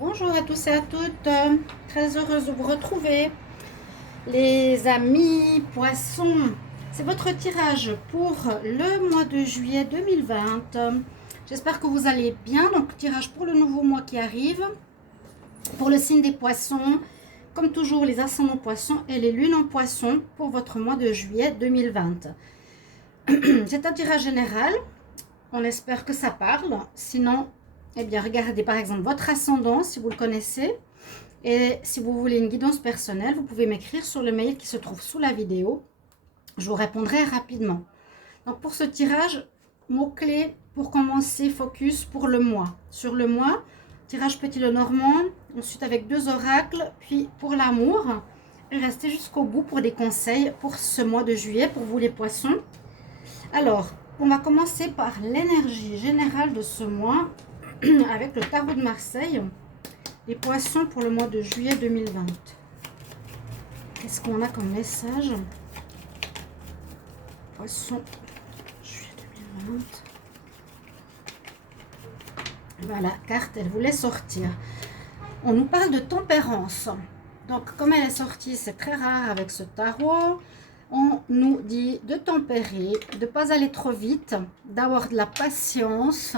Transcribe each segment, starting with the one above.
Bonjour à tous et à toutes, très heureuse de vous retrouver. Les amis poissons, c'est votre tirage pour le mois de juillet 2020. J'espère que vous allez bien. Donc, tirage pour le nouveau mois qui arrive. Pour le signe des poissons, comme toujours, les ascendants poissons et les lunes en poissons pour votre mois de juillet 2020. C'est un tirage général. On espère que ça parle. Sinon, eh bien, regardez par exemple votre ascendant si vous le connaissez. Et si vous voulez une guidance personnelle, vous pouvez m'écrire sur le mail qui se trouve sous la vidéo. Je vous répondrai rapidement. Donc pour ce tirage, mots-clés pour commencer, focus pour le mois. Sur le mois, tirage petit le normand, ensuite avec 2 oracles, puis pour l'amour. Et restez jusqu'au bout pour des conseils pour ce mois de juillet, pour vous les poissons. Alors, on va commencer par l'énergie générale de ce mois avec le tarot de Marseille. Les poissons pour le mois de juillet 2020. Qu'est-ce qu'on a comme message? Poissons, juillet 2020. Voilà, carte, elle voulait sortir. On nous parle de tempérance. Donc, comme elle est sortie, c'est très rare avec ce tarot. On nous dit de tempérer, de ne pas aller trop vite, d'avoir de la patience,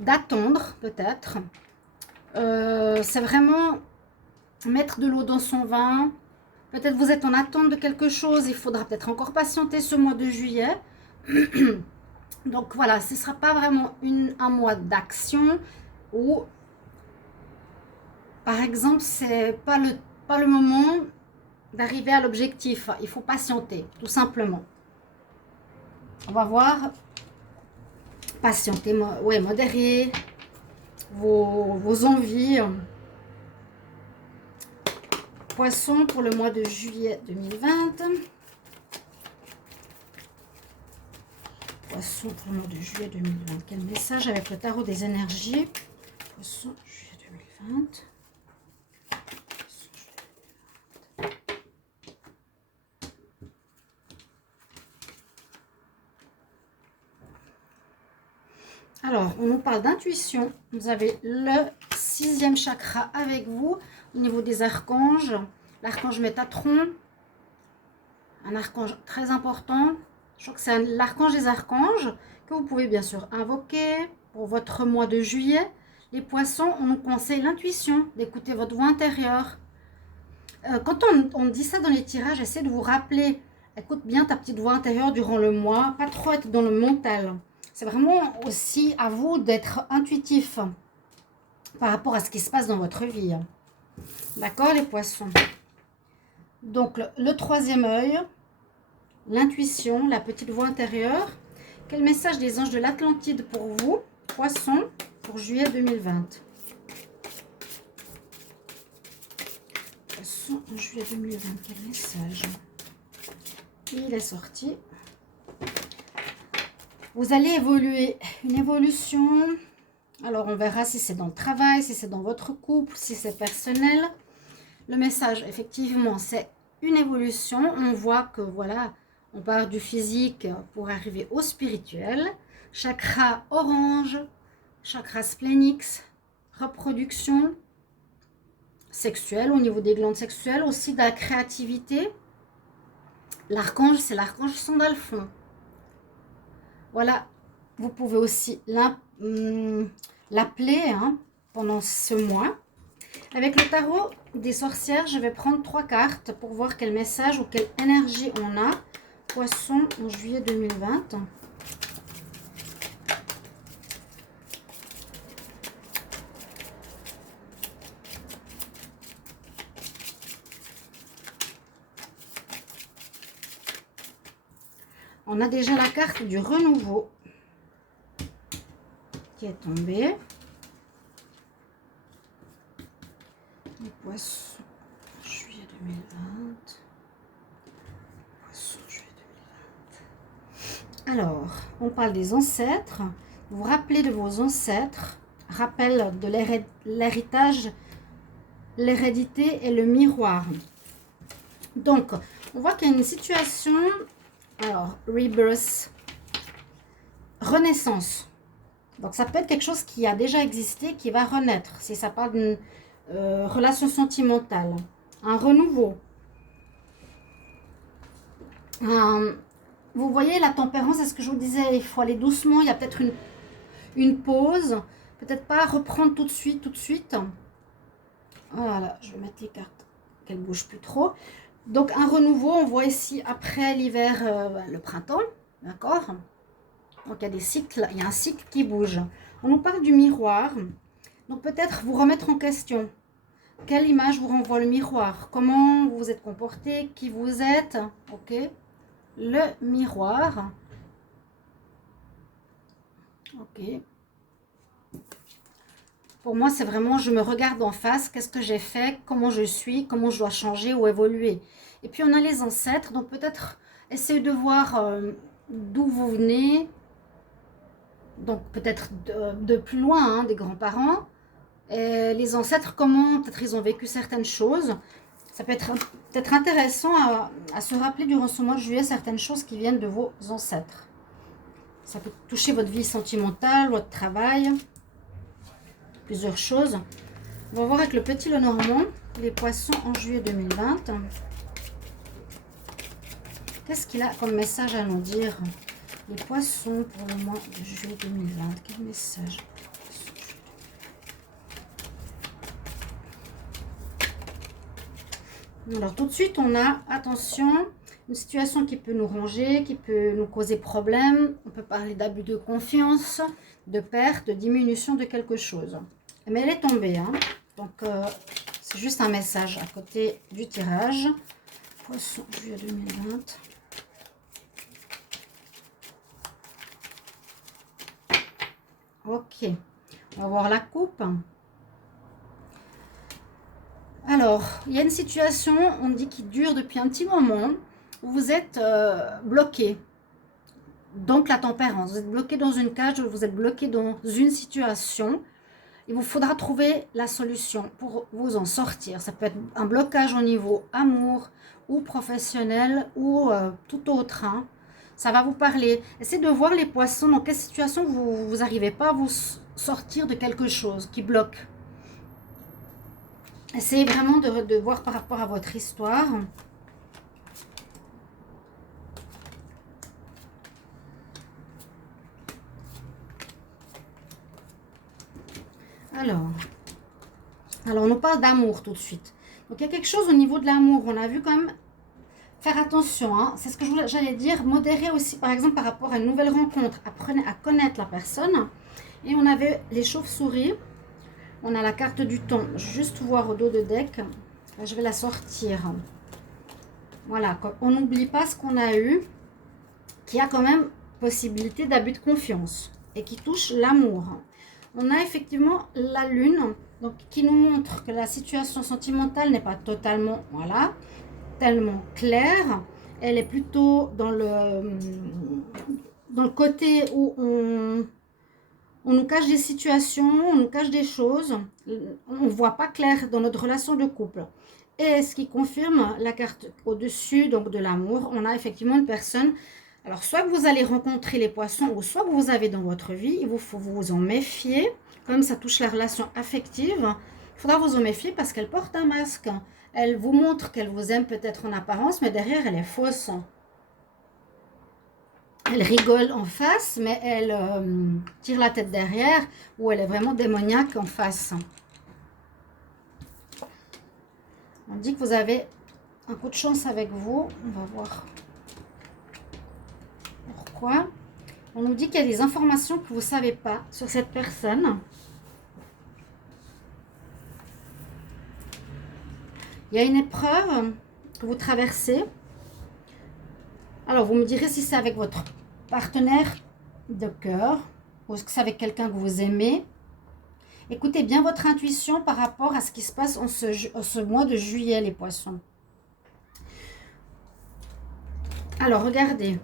d'attendre peut-être. C'est vraiment mettre de l'eau dans son vin. Peut-être vous êtes en attente de quelque chose, il faudra peut-être encore patienter ce mois de juillet. Donc voilà, ce ne sera pas vraiment un mois d'action où, par exemple, c'est pas le moment d'arriver à l'objectif. Il faut patienter, tout simplement. On va voir. Patienter, ouais, modérer vos envies. Poisson pour le mois de juillet 2020. Poisson pour le mois de juillet 2020. Quel message avec le tarot des énergies? Poisson, juillet 2020. Alors, on nous parle d'intuition. Vous avez le 6e chakra avec vous au niveau des archanges. L'archange Métatron, un archange très important. Je crois que c'est l'archange des archanges que vous pouvez bien sûr invoquer pour votre mois de juillet. Les poissons, on nous conseille l'intuition, d'écouter votre voix intérieure. Quand on dit ça dans les tirages, essayez de vous rappeler, écoute bien ta petite voix intérieure durant le mois, pas trop être dans le mental. C'est vraiment aussi à vous d'être intuitif par rapport à ce qui se passe dans votre vie. D'accord, les poissons? Donc, le 3e œil, l'intuition, la petite voix intérieure. Quel message des anges de l'Atlantide pour vous, poissons, pour juillet 2020? Poissons, en juillet 2020, quel message? Il est sorti. Vous allez évoluer, une évolution. Alors, on verra si c'est dans le travail, si c'est dans votre couple, si c'est personnel. Le message, effectivement, c'est une évolution. On voit que, voilà, on part du physique pour arriver au spirituel. Chakra orange, chakra splénix, reproduction sexuelle au niveau des glandes sexuelles, aussi de la créativité. L'archange, c'est l'archange Sandalphon. Voilà, vous pouvez aussi l'appeler pendant ce mois. Avec le tarot des sorcières, je vais prendre 3 cartes pour voir quel message ou quelle énergie on a. Poisson en juillet 2020. On a déjà la carte du renouveau qui est tombée. Les poissons, juillet 2020. Poissons, juillet 2020. Alors, on parle des ancêtres. Vous vous rappelez de vos ancêtres. Rappel de l'héritage, l'hérédité et le miroir. Donc, on voit qu'il y a une situation. Alors, rebirth, renaissance. Donc, ça peut être quelque chose qui a déjà existé, qui va renaître. Si ça parle d'une relation sentimentale, un renouveau. Vous voyez, la tempérance, c'est ce que je vous disais, il faut aller doucement. Il y a peut-être une pause. Peut-être pas reprendre tout de suite, tout de suite. Voilà, je vais mettre les cartes, qu'elles ne bougent plus trop. Donc, un renouveau, on voit ici, après l'hiver, le printemps. D'accord? Donc, il y a des cycles, il y a un cycle qui bouge. On nous parle du miroir. Donc, peut-être vous remettre en question. Quelle image vous renvoie le miroir? Comment vous vous êtes comporté? Qui vous êtes? Ok? Le miroir. Ok. Pour moi, c'est vraiment, je me regarde en face. Qu'est-ce que j'ai fait? Comment je suis? Comment je dois changer ou évoluer? Et puis, on a les ancêtres. Donc, peut-être essayer de voir d'où vous venez. Donc, peut-être de plus loin, hein, des grands-parents. Les ancêtres, comment peut-être ils ont vécu certaines choses. Ça peut être peut-être intéressant à se rappeler durant ce mois de juillet certaines choses qui viennent de vos ancêtres. Ça peut toucher votre vie sentimentale, votre travail, plusieurs choses. On va voir avec le petit Lenormand, les poissons en juillet 2020. Qu'est-ce qu'il a comme message à nous dire? Les poissons pour le mois de juillet 2020. Quel message? Alors tout de suite, on a, attention, une situation qui peut nous ronger, qui peut nous causer problème. On peut parler d'abus de confiance, de perte, de diminution de quelque chose. Mais elle est tombée, hein. Donc c'est juste un message à côté du tirage. Poisson, juillet 2020. Ok, on va voir la coupe. Alors, il y a une situation, on dit, qui dure depuis un petit moment, où vous êtes bloqué. Donc, la tempérance. Vous êtes bloqué dans une cage, vous êtes bloqué dans une situation. Il vous faudra trouver la solution pour vous en sortir. Ça peut être un blocage au niveau amour ou professionnel ou tout autre. Hein. Ça va vous parler. Essayez de voir les poissons, dans quelle situation vous n'arrivez pas à vous sortir de quelque chose qui bloque. Essayez vraiment de voir par rapport à votre histoire. Alors, on nous parle d'amour tout de suite. Donc, il y a quelque chose au niveau de l'amour. On a vu quand même faire attention. Hein. C'est ce que j'allais dire. Modérer aussi, par exemple, par rapport à une nouvelle rencontre. Apprenez à connaître la personne. Et on avait les chauves-souris. On a la carte du temps. Je vais juste voir au dos de deck. Je vais la sortir. Voilà. On n'oublie pas ce qu'on a eu. Qui a quand même possibilité d'abus de confiance. Et qui touche l'amour. On a effectivement la lune. Donc, qui nous montre que la situation sentimentale n'est pas totalement, voilà, tellement claire. Elle est plutôt dans le côté où on nous cache des situations, on nous cache des choses. On ne voit pas clair dans notre relation de couple. Et ce qui confirme la carte au-dessus, donc de l'amour, on a effectivement une personne. Alors, soit que vous allez rencontrer les poissons, ou soit que vous avez dans votre vie, il faut vous en méfier. Comme ça touche la relation affective, il faudra vous en méfier parce qu'elle porte un masque. Elle vous montre qu'elle vous aime peut-être en apparence, mais derrière, elle est fausse. Elle rigole en face, mais elle tire la tête derrière, ou elle est vraiment démoniaque en face. On dit que vous avez un coup de chance avec vous. On va voir pourquoi. On nous dit qu'il y a des informations que vous ne savez pas sur cette personne. Il y a une épreuve que vous traversez. Alors, vous me direz si c'est avec votre partenaire de cœur ou est-ce que c'est avec quelqu'un que vous aimez. Écoutez bien votre intuition par rapport à ce qui se passe en ce mois de juillet, les poissons. Alors, regardez.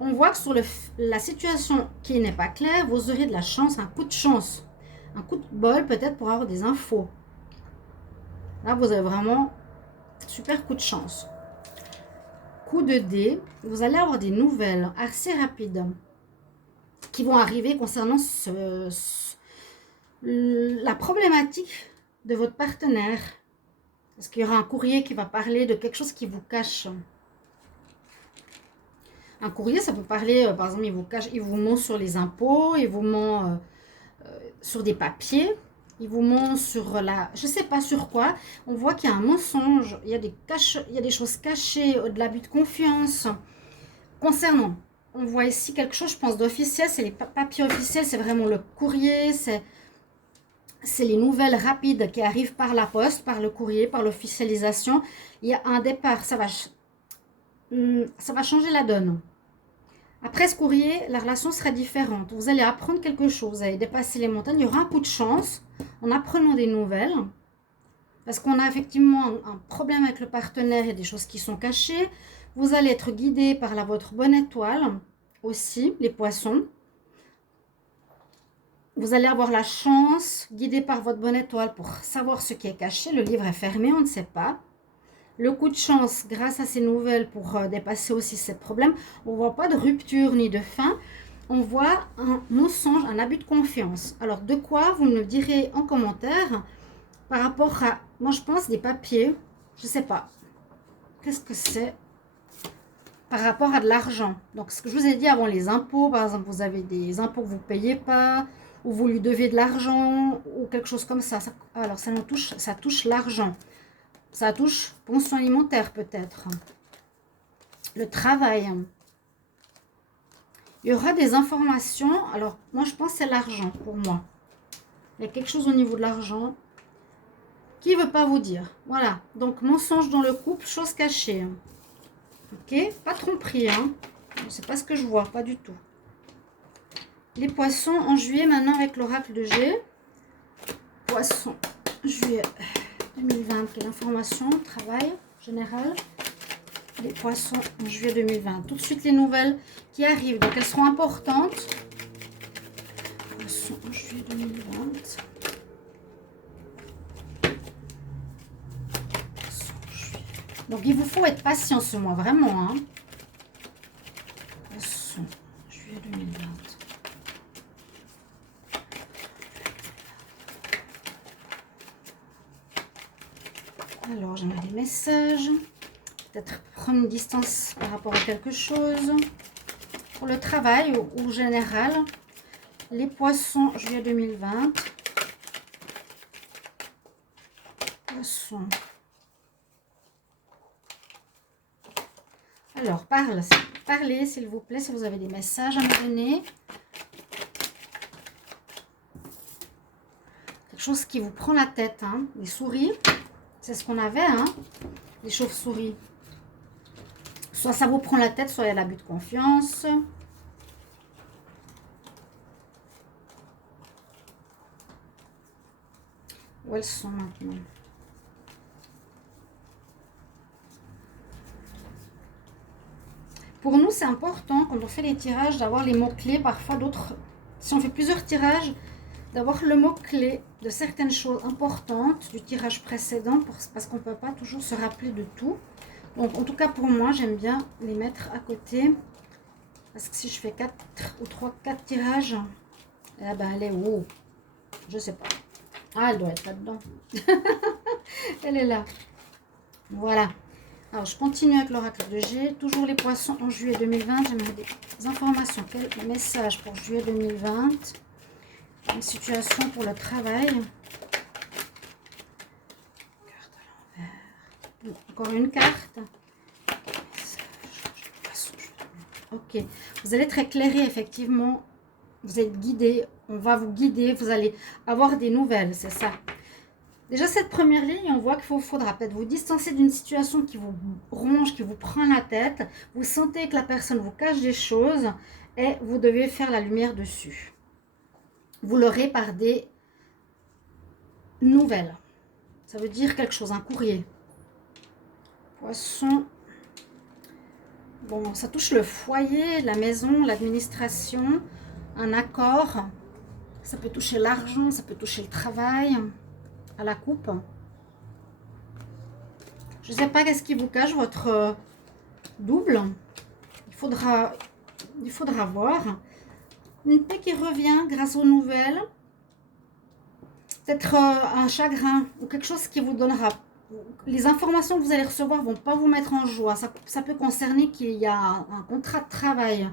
On voit que sur la situation qui n'est pas claire, vous aurez de la chance, un coup de chance. Un coup de bol peut-être pour avoir des infos. Là, vous avez vraiment super coup de chance. Coup de dé, vous allez avoir des nouvelles assez rapides. qui vont arriver concernant la problématique de votre partenaire. Parce qu'il y aura un courrier qui va parler de quelque chose qui vous cache. Un courrier, ça peut parler, par exemple, il vous ment sur les impôts, il vous ment sur des papiers, il vous ment sur je ne sais pas sur quoi. On voit qu'il y a un mensonge, il y a des choses cachées, de l'abus de confiance. Concernant, on voit ici quelque chose, je pense, d'officiel, c'est les papiers officiels, c'est vraiment le courrier, c'est les nouvelles rapides qui arrivent par la poste, par le courrier, par l'officialisation. Il y a un départ, ça va changer la donne. Après ce courrier, la relation sera différente. Vous allez apprendre quelque chose, vous allez dépasser les montagnes. Il y aura un coup de chance en apprenant des nouvelles. Parce qu'on a effectivement un problème avec le partenaire et des choses qui sont cachées. Vous allez être guidé par votre bonne étoile aussi, les poissons. Vous allez avoir la chance, guidé par votre bonne étoile, pour savoir ce qui est caché. Le livre est fermé, on ne sait pas. Le coup de chance, grâce à ces nouvelles, pour dépasser aussi ces problèmes. On ne voit pas de rupture ni de fin. On voit un mensonge, un abus de confiance. Alors, de quoi vous me direz en commentaire par rapport à, moi je pense, des papiers. Je ne sais pas. Qu'est-ce que c'est par rapport à de l'argent? Donc, ce que je vous ai dit avant, les impôts, par exemple, vous avez des impôts que vous ne payez pas, ou vous lui devez de l'argent, ou quelque chose comme ça. Alors, ça touche l'argent. Ça touche pension alimentaire peut-être. Le travail. Il y aura des informations. Alors, moi, je pense que c'est l'argent pour moi. Il y a quelque chose au niveau de l'argent qui ne veut pas vous dire. Voilà. Donc, mensonge dans le couple, chose cachée. Ok? Pas tromperie. Hein? C'est pas ce que je vois, pas du tout. Les poissons en juillet maintenant avec l'oracle de G. Poissons, juillet 2020, quelle information, travail général. Les poissons en juillet 2020. Tout de suite les nouvelles qui arrivent, donc elles seront importantes. Poissons en juillet 2020. Donc il vous faut être patient ce mois, vraiment. Hein. Poissons en juillet 2020. Alors, j'en ai des messages. Peut-être prendre une distance par rapport à quelque chose. Pour le travail ou général, les poissons, juillet 2020. Poissons. Alors, parlez s'il vous plaît, si vous avez des messages à me donner. Quelque chose qui vous prend la tête, hein. Les souris. C'est ce qu'on avait, hein, les chauves-souris. Soit ça vous prend la tête, soit il y a l'abus de confiance. Où elles sont maintenant? Pour nous, c'est important, quand on fait les tirages, d'avoir les mots-clés. Parfois, d'autres, si on fait plusieurs tirages, d'avoir le mot-clé de certaines choses importantes du tirage précédent, parce qu'on ne peut pas toujours se rappeler de tout. Donc, en tout cas, pour moi, j'aime bien les mettre à côté. Parce que si je fais 4 ou 4 tirages, eh ben, elle est où? Je sais pas. Ah, elle doit être là-dedans. Elle est là. Voilà. Alors, je continue avec l'oracle de G. Toujours les poissons en juillet 2020. J'aimerais des informations. Quel message pour juillet 2020? Une situation pour le travail. Carte à l'envers. Encore une carte. Ok. Vous allez être éclairé, effectivement. Vous êtes guidé. On va vous guider. Vous allez avoir des nouvelles, c'est ça. Déjà, cette première ligne, on voit qu'il faudra peut-être vous distancer d'une situation qui vous ronge, qui vous prend la tête. Vous sentez que la personne vous cache des choses et vous devez faire la lumière dessus. Vous l'aurez par des nouvelles. Ça veut dire quelque chose, un courrier. Poisson. Bon, ça touche le foyer, la maison, l'administration, un accord. Ça peut toucher l'argent, ça peut toucher le travail, à la coupe. Je ne sais pas qu'est-ce qui vous cache, votre double. Il faudra voir. Une paix qui revient grâce aux nouvelles. Peut-être un chagrin ou quelque chose qui vous donnera. Les informations que vous allez recevoir ne vont pas vous mettre en joie. Ça peut concerner qu'il y a un contrat de travail.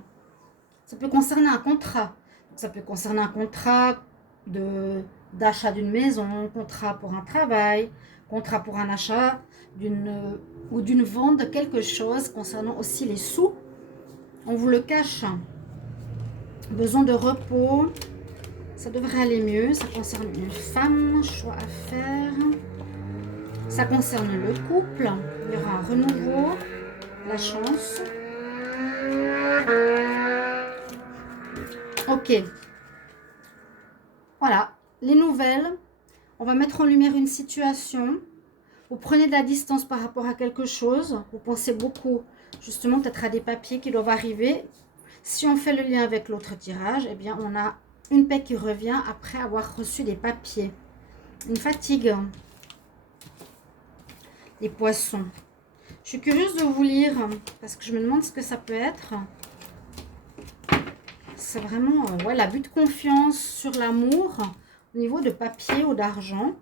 Ça peut concerner un contrat. Ça peut concerner un contrat d'achat d'une maison, contrat pour un travail, contrat pour un achat ou d'une vente de quelque chose concernant aussi les sous. On vous le cache. Besoin de repos. Ça devrait aller mieux. Ça concerne une femme, choix à faire. Ça concerne le couple. Il y aura un renouveau, la chance. Ok. Voilà, les nouvelles. On va mettre en lumière une situation. Vous prenez de la distance par rapport à quelque chose. Vous pensez beaucoup, justement, peut-être à des papiers qui doivent arriver. Si on fait le lien avec l'autre tirage, eh bien, on a une paix qui revient après avoir reçu des papiers. Une fatigue. Les poissons. Je suis curieuse de vous lire parce que je me demande ce que ça peut être. C'est vraiment ouais, l'abus de confiance sur l'amour au niveau de papier ou d'argent.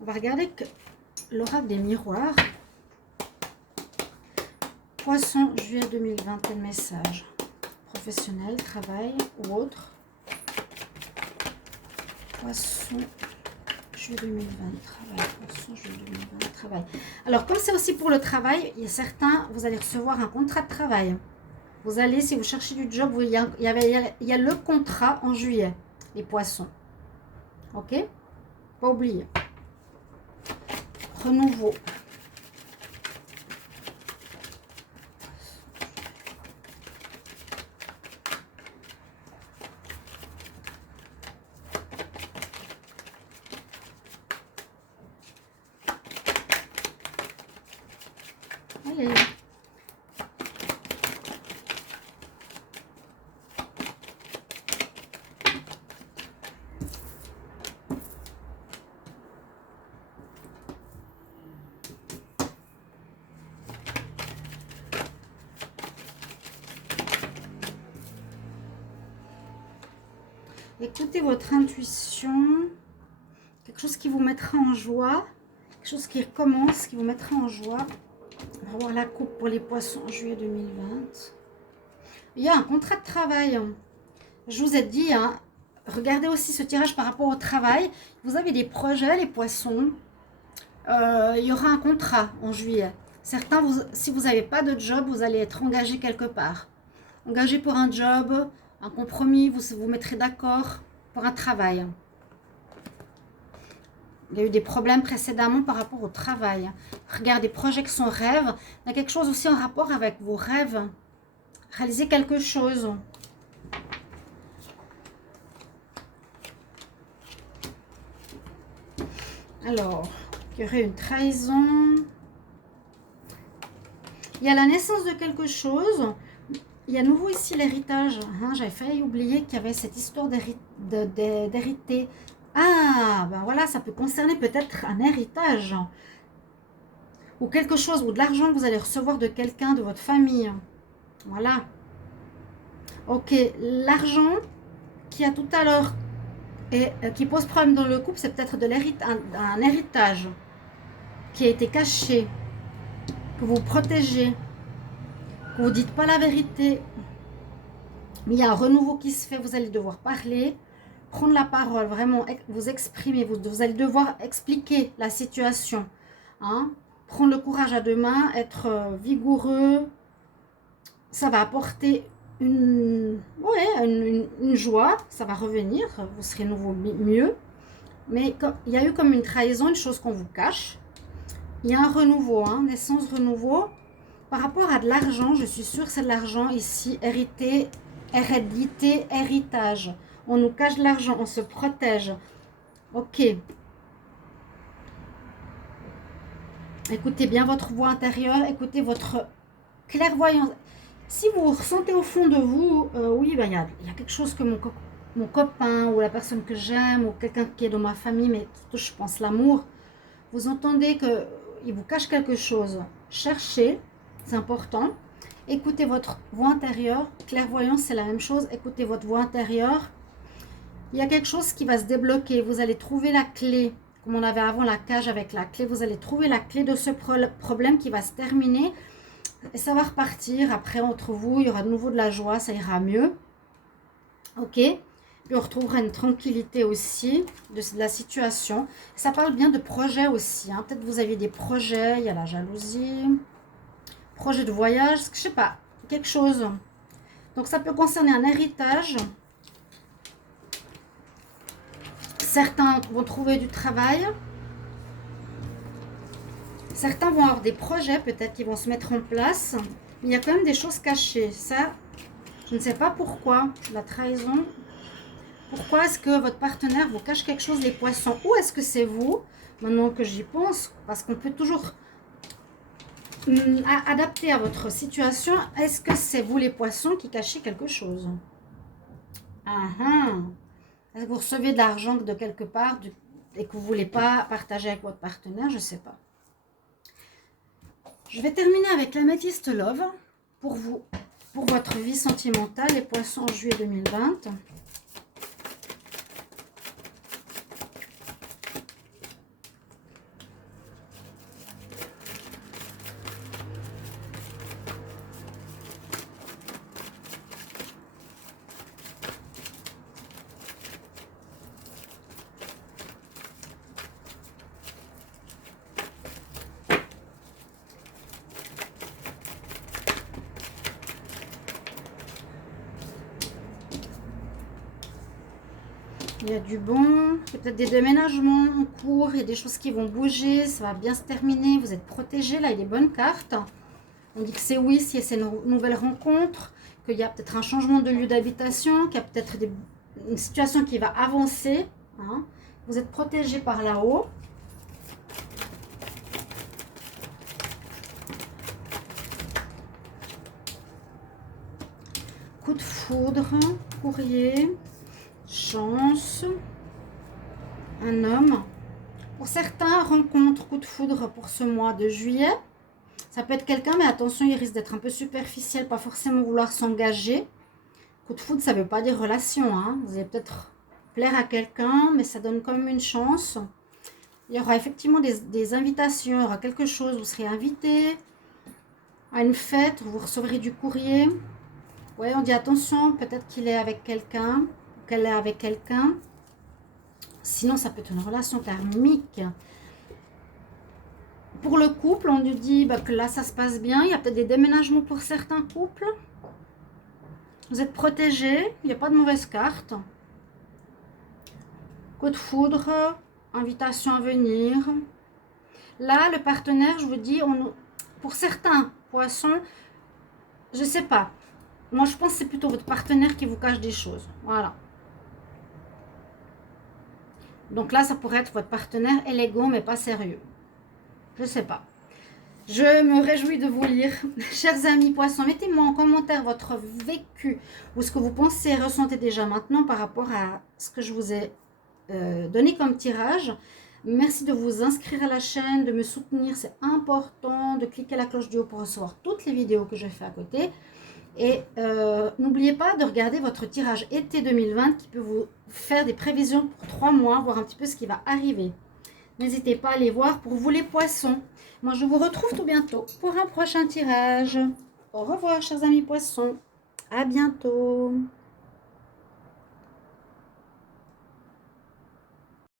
On va regarder l'oracle des miroirs. Poisson, juillet 2020, quel message? Professionnel, travail ou autre. Poisson, juillet 2020, travail. Poisson, juillet 2020, travail. Alors, comme c'est aussi pour le travail, il y a certains, vous allez recevoir un contrat de travail. Vous allez, si vous cherchez du job, il y a le contrat en juillet, les poissons. Ok? Pas oublier. Renouveau. Allez. Écoutez votre intuition, quelque chose qui vous mettra en joie, quelque chose qui recommence, qui vous mettra en joie. On va voir la coupe pour les poissons en juillet 2020. Il y a un contrat de travail. Je vous ai dit, hein, regardez aussi ce tirage par rapport au travail. Vous avez des projets, les poissons. Il y aura un contrat en juillet. Certains, si vous n'avez pas de job, vous allez être engagé quelque part. Engagé pour un job, un compromis, vous vous mettrez d'accord pour un travail. Il y a eu des problèmes précédemment par rapport au travail. Regardez, projection rêve. Il y a quelque chose aussi en rapport avec vos rêves. Réaliser quelque chose. Alors, il y aurait une trahison. Il y a la naissance de quelque chose. Il y a à nouveau ici l'héritage. Hein, j'avais failli oublier qu'il y avait cette histoire d'hériter. Ah, ben voilà, ça peut concerner peut-être un héritage. Ou quelque chose, ou de l'argent que vous allez recevoir de quelqu'un de votre famille. Voilà. Ok, l'argent qui a tout à l'heure et qui pose problème dans le couple, c'est peut-être un héritage qui a été caché, que vous protégez, que vous ne dites pas la vérité. Mais il y a un renouveau qui se fait, vous allez devoir parler, prendre la parole, vraiment vous exprimer, vous allez devoir expliquer la situation. Hein, prendre le courage à deux mains, être vigoureux, ça va apporter une joie, ça va revenir, vous serez nouveau mieux. Mais il y a eu comme une trahison, une chose qu'on vous cache. Il y a un renouveau, hein, naissance, renouveau. Par rapport à de l'argent, je suis sûre que c'est de l'argent ici, hérédité, héritage. On nous cache de l'argent, on se protège. Ok. Écoutez bien votre voix intérieure, écoutez votre clairvoyance. Si vous ressentez au fond de vous, oui, ben, il y a quelque chose que mon copain ou la personne que j'aime ou quelqu'un qui est dans ma famille, mais surtout je pense l'amour, vous entendez qu'il vous cache quelque chose. Cherchez, c'est important. Écoutez votre voix intérieure. Clairvoyance, c'est la même chose. Écoutez votre voix intérieure. Il y a quelque chose qui va se débloquer. Vous allez trouver la clé. Comme on avait avant la cage avec la clé, vous allez trouver la clé de ce problème qui va se terminer. Et ça va repartir. Après, entre vous, il y aura de nouveau de la joie. Ça ira mieux. Ok. Puis on retrouvera une tranquillité aussi de la situation. Ça parle bien de projets aussi. Hein. Peut-être vous aviez des projets. Il y a la jalousie. Projet de voyage. Je sais pas. Quelque chose. Donc ça peut concerner un héritage. Certains vont trouver du travail. Certains vont avoir des projets peut-être qui vont se mettre en place. Mais il y a quand même des choses cachées. Ça, je ne sais pas pourquoi. La trahison. Pourquoi est-ce que votre partenaire vous cache quelque chose, les poissons? Ou est-ce que c'est vous? Maintenant que j'y pense, parce qu'on peut toujours adapter à votre situation. Est-ce que c'est vous, les poissons, qui cachez quelque chose? Est-ce que vous recevez de l'argent de quelque part et que vous ne voulez pas partager avec votre partenaire? Je ne sais pas. Je vais terminer avec l'améthyste Love pour vous, pour votre vie sentimentale, les poissons en juillet 2020. Il y a du bon, peut-être des déménagements en cours, il y a des choses qui vont bouger, ça va bien se terminer, vous êtes protégé, là il y a des bonnes cartes. On dit que c'est oui, si c'est une nouvelle rencontre, qu'il y a peut-être un changement de lieu d'habitation, qu'il y a peut-être une situation qui va avancer. Hein. Vous êtes protégé par là-haut. Coup de foudre, courrier, chance, un homme. Pour certains, rencontre, coup de foudre pour ce mois de juillet. Ça peut être quelqu'un, mais attention, il risque d'être un peu superficiel, pas forcément vouloir s'engager. Coup de foudre, ça ne veut pas dire relation. Hein. Vous allez peut-être plaire à quelqu'un, mais ça donne quand même une chance. Il y aura effectivement des invitations, il y aura quelque chose, vous serez invité à une fête, vous recevrez du courrier. Ouais, on dit attention, peut-être qu'il est avec quelqu'un, qu'elle est avec quelqu'un. Sinon, ça peut être une relation karmique. Pour le couple, on nous dit que là, ça se passe bien. Il y a peut-être des déménagements pour certains couples. Vous êtes protégés, il n'y a pas de mauvaise carte. Coup de foudre, invitation à venir. Là, le partenaire, je vous dis, pour certains poissons, je ne sais pas. Moi, je pense que c'est plutôt votre partenaire qui vous cache des choses. Voilà. Donc là, ça pourrait être votre partenaire élégant, mais pas sérieux. Je ne sais pas. Je me réjouis de vous lire. Chers amis poissons, mettez-moi en commentaire votre vécu ou ce que vous pensez et ressentez déjà maintenant par rapport à ce que je vous ai donné comme tirage. Merci de vous inscrire à la chaîne, de me soutenir, c'est important, de cliquer la cloche du haut pour recevoir toutes les vidéos que je fais à côté. Et n'oubliez pas de regarder votre tirage été 2020 qui peut vous faire des prévisions pour 3 mois, voir un petit peu ce qui va arriver. N'hésitez pas à aller voir pour vous les poissons. Moi, je vous retrouve tout bientôt pour un prochain tirage. Au revoir, chers amis poissons. À bientôt.